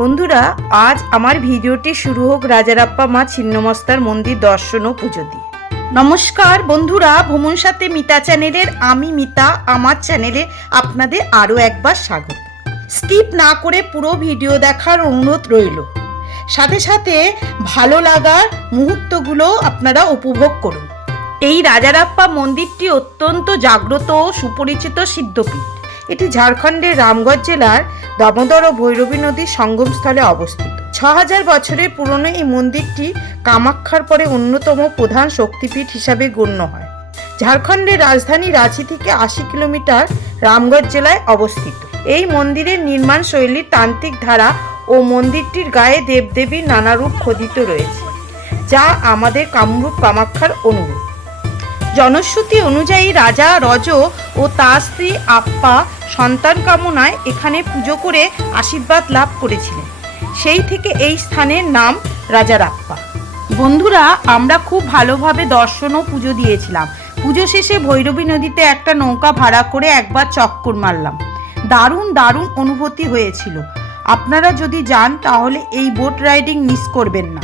বন্ধুরা, আজ আমার ভিডিওটি শুরু হোক রাজারাপ্পা মা ছিন্নমস্তার মন্দির দর্শন ও পুজো দিয়ে। নমস্কার বন্ধুরা, ভ্রমণ সাথে মিতা চ্যানেলের আমি মিতা, আমার চ্যানেলে আপনাদের আরও একবার স্বাগত। স্কিপ না করে পুরো ভিডিও দেখার অনুরোধ রইল, সাথে সাথে ভালো লাগার মুহূর্তগুলো আপনারা উপভোগ করুন। এই রাজারাপ্পা মন্দিরটি অত্যন্ত জাগ্রত ও সুপরিচিত সিদ্ধপীঠ। এটি ঝাড়খণ্ডের রামগড় জেলার দামোদর ও ভৈরবী নদীর সঙ্গমস্থলে অবস্থিত। ৬০০০ বছরের পুরনো এই মন্দিরটি কামাখ্যার পরে অন্যতম প্রধান শক্তিপীঠ হিসাবে গণ্য হয়। ঝাড়খণ্ডের রাজধানী রাঁচি থেকে ৮০ কিলোমিটার রামগড় জেলায় অবস্থিত। এই মন্দিরের নির্মাণ শৈলীর তান্ত্রিক ধারা ও মন্দিরটির গায়ে দেবদেবীর নানা রূপ খোদিত রয়েছে, যা আমাদের কামরূপ কামাখ্যার অনুরূপ। জনশ্রুতি অনুযায়ী রাজা রজ ও তার স্ত্রী আপ্পা সন্তান কামনায় এখানে পুজো করে আশীর্বাদ লাভ করেছিলেন। সেই থেকে এই স্থানের নাম রাজারাপ্পা। বন্ধুরা, আমরা খুব ভালোভাবে দর্শন ও পুজো দিয়েছিলাম। পুজো শেষে ভৈরবী নদীতে একটা নৌকা ভাড়া করে একবার চক্কর মারলাম। দারুণ দারুণ অনুভূতি হয়েছিল। আপনারা যদি যান তাহলে এই বোট রাইডিং মিস করবেন না।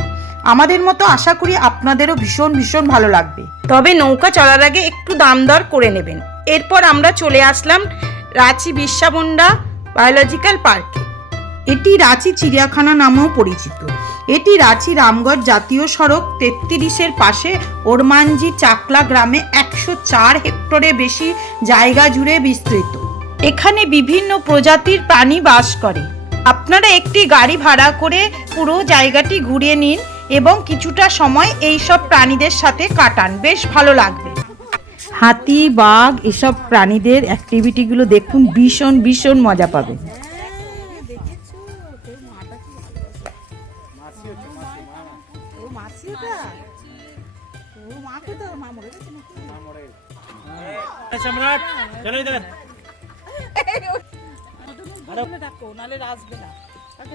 আমাদের মতো আশা করি আপনাদেরও ভীষণ ভীষণ ভালো লাগবে। তবে নৌকা চলার আগে একটু দাম দর করে নেবেন। এরপর আমরা চলে আসলাম রাঁচি বিরসা মুন্ডা বায়োলজিক্যাল পার্কে। এটি রাঁচি চিড়িয়াখানা নামেও পরিচিত। এটি রাঁচি রামগড় জাতীয় সড়ক ৩৩-এর পাশে ওরমাঞ্জি চাকলা গ্রামে ১০৪ হেক্টরের বেশি জায়গা জুড়ে বিস্তৃত। এখানে বিভিন্ন প্রজাতির প্রাণী বাস করে। আপনারা একটি গাড়ি ভাড়া করে পুরো জায়গাটি ঘুরে নিন এবং কিছুটা সময় এই সব প্রাণীদের সাথে কাটান, বেশ ভালো লাগবে। হাতি, বাঘ এসব প্রাণীদের অ্যাক্টিভিটিগুলো দেখুন, ভীষণ ভীষণ মজা পাবেন।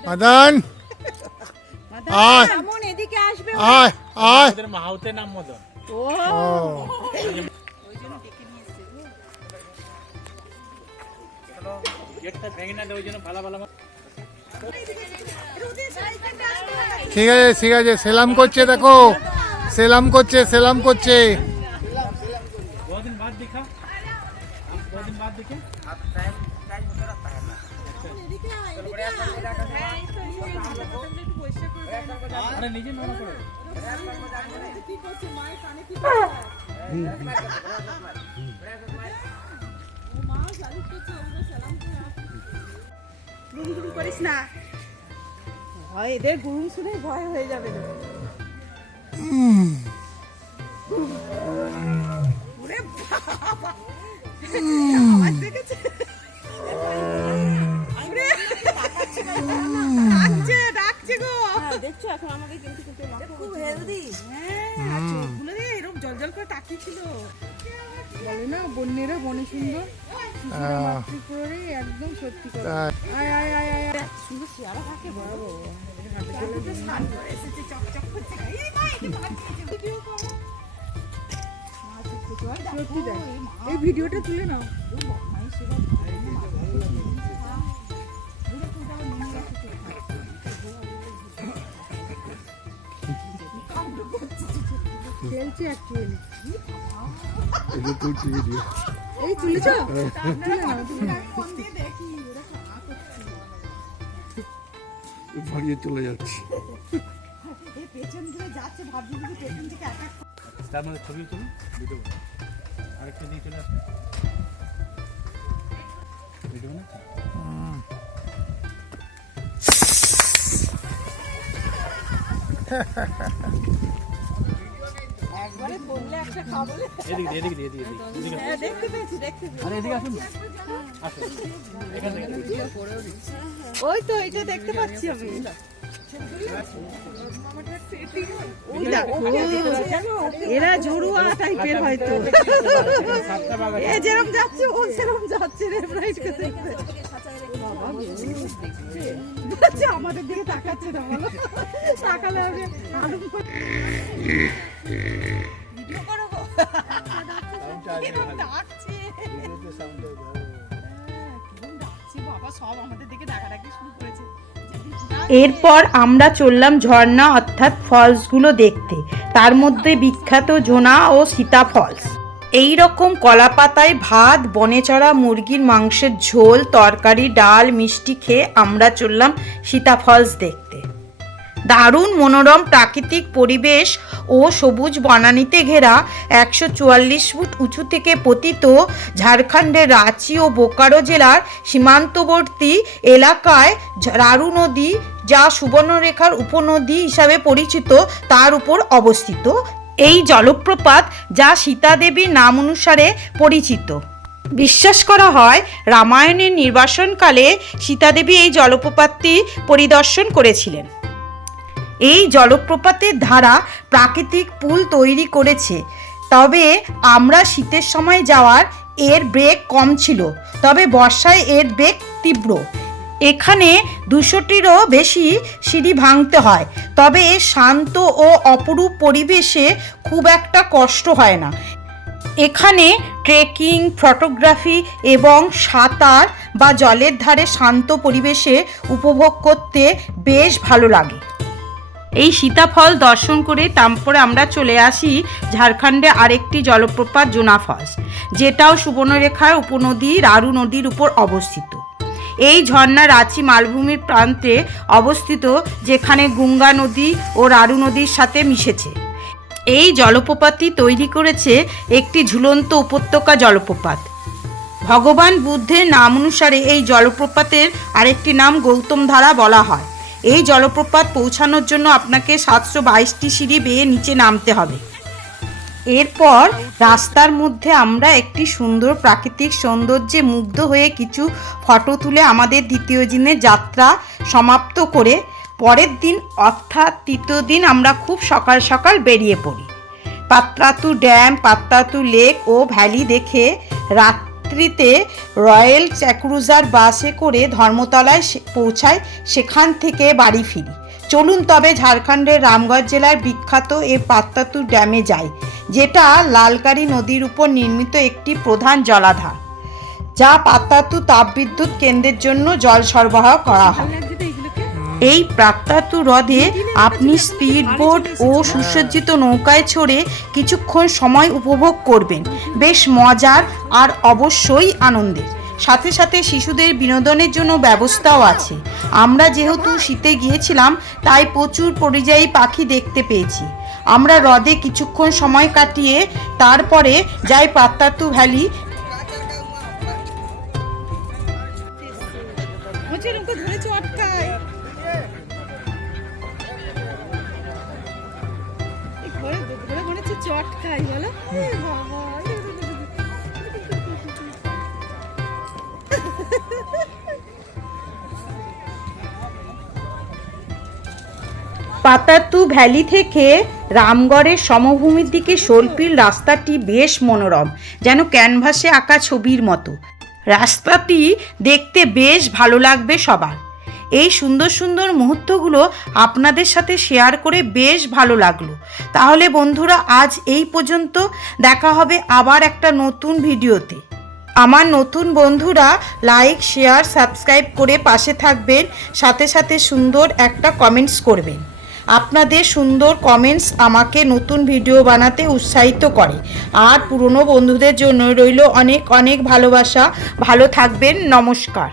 মদন আয় এদিকে আসবে। আয় আয় মাহাউতের নাম মদন। গেটটা ভেঙে না দেয়, ওই জন্য ভালো ভালো। ঠিক আছে ঠিক আছে, সেলাম করছে, দেখো সেলাম করছে সেলাম করছে। বহুদিন বাদ দেখা, বহুদিন বাদ দেখে নিজে মনে করে করিস না, ভয়, এদের গুরুম শুনে ভয় হয়ে যাবে। ওরে বাবা, আওয়াজ দেখেছে? ডাকছে গো, দেখছো এখন আমাকে কিন্তু খুব হেলদি। হ্যাঁ, চোখগুলো এরকম জল জল করে তাকিয়েছিল। বলে না বন্যেরা বনে সুন্দর, একদম সত্যি কথা। আয় আয় আয় আয়, শুধু শিয়ারা থাকে বড় বড়। এই ভিডিওটা তুলে নাও। খেলছে অ্যাকচুয়ালি। এই তুলেছ? ভাড়িয়ে চলে যাচ্ছি। পেছন দিকে যাচ্ছে, ভাবছি যে পেছন থেকে একা। তার মধ্যে ছবি তুলি, ভিডিও আরেকটা দিয়ে চলে আসবে ভিডিও না। একবারে বললে একটা খাবো। এদিকে এদিকে এদিকে এদিকে। হ্যাঁ, দেখতে পেয়েছি। আরে এদিকে আসুন, আসুন এখানে। ওই তো এটা দেখতে পাচ্ছি আমি। এরা জড়ুয়া টাইপের হয়তো, এ যেরকম যাচ্ছে ও সেরকম যাচ্ছে। আমাদের দিকে তাকাচ্ছে না, বলো তাকালে হবে বাবা, সব আমাদের দিকে ডাকাডাকি শুরু করেছে। এরপর আমরা চললাম ঝর্ণা অর্থাৎ ফলসগুলো দেখতে, তার মধ্যে বিখ্যাত জোনা ও সীতা ফলস। এই রকম কলা পাতায় ভাত, বনে চড়া মুরগির মাংসের ঝোল, তরকারি, ডাল, মিষ্টি খেয়ে আমরা চললাম সীতা ফলস দেখতে। দারুণ মনোরম প্রাকৃতিক পরিবেশ ও সবুজ বনানীতে ঘেরা 144 ফুট উঁচু থেকে পতিত ঝাড়খণ্ডের রাঁচি ও বোকারো জেলার সীমান্তবর্তী এলাকায় রারু নদী, যা সুবর্ণরেখার উপনদী হিসাবে পরিচিত, তার উপর অবস্থিত এই জলপ্রপাত, যা সীতা দেবীর নাম অনুসারে পরিচিত। বিশ্বাস করা হয় রামায়ণের নির্বাসনকালে সীতাদেবী এই জলপ্রপাতটি পরিদর্শন করেছিলেন। এই জলপ্রপাতের ধারা প্রাকৃতিক পুল তৈরি করেছে, তবে আমরা শীতের সময় যাওয়ার এর বেগ কম ছিল, তবে বর্ষায় এর বেগ তীব্র। এখানে 200টিরও বেশি সিঁড়ি ভাঙতে হয়, তবে এর শান্ত ও অপরূপ পরিবেশে খুব একটা কষ্ট হয় না। এখানে ট্রেকিং, ফটোগ্রাফি এবং সাঁতার বা জলের ধারে শান্ত পরিবেশে উপভোগ করতে বেশ ভালো লাগে। এই সীতাফল দর্শন করে তারপরে আমরা চলে আসি ঝাড়খণ্ডে আরেকটি জলপ্রপাত জোনা ফলস, যেটাও সুবর্ণরেখার উপনদী রারু নদীর উপর অবস্থিত। এই ঝর্ণা রাঁচি মালভূমির প্রান্তে অবস্থিত, যেখানে গঙ্গা নদী ও রারু নদীর সাথে মিশেছে। এই জলপ্রপাতটি তৈরি করেছে একটি ঝুলন্ত উপত্যকা জলপ্রপাত। ভগবান বুদ্ধের নাম অনুসারে এই জলপ্রপাতের আরেকটি নাম গৌতম ধারা বলা হয়। এই জলপ্রপাত পৌঁছানোর জন্য আপনাকে 722টি সিঁড়ি বেয়ে নিচে নামতে হবে। এরপর রাস্তার মধ্যে আমরা একটি সুন্দর প্রাকৃতিক সৌন্দর্যে মুগ্ধ হয়ে কিছু ফটো তুলে আমাদের দ্বিতীয় দিনের যাত্রা সমাপ্ত করে পরের দিন অর্থাৎ তৃতীয় দিন আমরা খুব সকাল সকাল বেরিয়ে পড়ি। পাত্রাতু ড্যাম, পাত্রাতু লেক ও ভ্যালি দেখে রাত্রিতে রয়্যাল চ্যাক্রুজার বাসে করে ধর্মতলায় পৌঁছায়, সেখান থেকে বাড়ি ফিরি। চলুন তবে ঝাড়খণ্ডের রামগড় জেলার বিখ্যাত এই পাত্রাতু ড্যামে যাই, যেটা লালকারি নদীর উপর নির্মিত একটি প্রধান জলাধার, যা পাত্রাতু তাপবিদ্যুৎ কেন্দ্রের জন্য জল সরবরাহ করা হয়। এই পাত্রাতু হ্রদে আপনি স্পিড বোট ও সুসজ্জিত নৌকায় চড়ে কিছুক্ষণ সময় উপভোগ করবেন, বেশ মজার আর অবশ্যই আনন্দের। সাথে সাথে শিশুদের বিনোদনের জন্য ব্যবস্থাও আছে। আমরা যেহেতু শীতে গিয়েছিলাম, তাই প্রচুর পরিযায়ী পাখি দেখতে পেয়েছি। আমরা হ্রদে কিছুক্ষণ সময় কাটিয়ে তারপরে যাই পাত্রাতু ভ্যালি। পাত্রাতু ভ্যালি থেকে রামগড়ের সমভূমির দিকে শোলপিল রাস্তাটি বেশ মনোরম, যেন ক্যানভাসে আঁকা ছবির মতো। রাস্তাটি দেখতে বেশ ভালো লাগবে সবার। এই সুন্দর সুন্দর মুহূর্তগুলো আপনাদের সাথে শেয়ার করে বেশ ভালো লাগলো। তাহলে বন্ধুরা, আজ এই পর্যন্ত। দেখা হবে আবার একটা নতুন ভিডিওতে। আমার নতুন বন্ধুরা লাইক, শেয়ার, সাবস্ক্রাইব করে পাশে থাকবেন, সাথে সাথে সুন্দর একটা কমেন্টস করবেন। আপনাদের সুন্দর কমেন্টস আমাকে নতুন ভিডিও বানাতে উৎসাহিত করে। আর পুরনো বন্ধুদের জন্য রইল অনেক অনেক ভালোবাসা। ভালো থাকবেন। নমস্কার।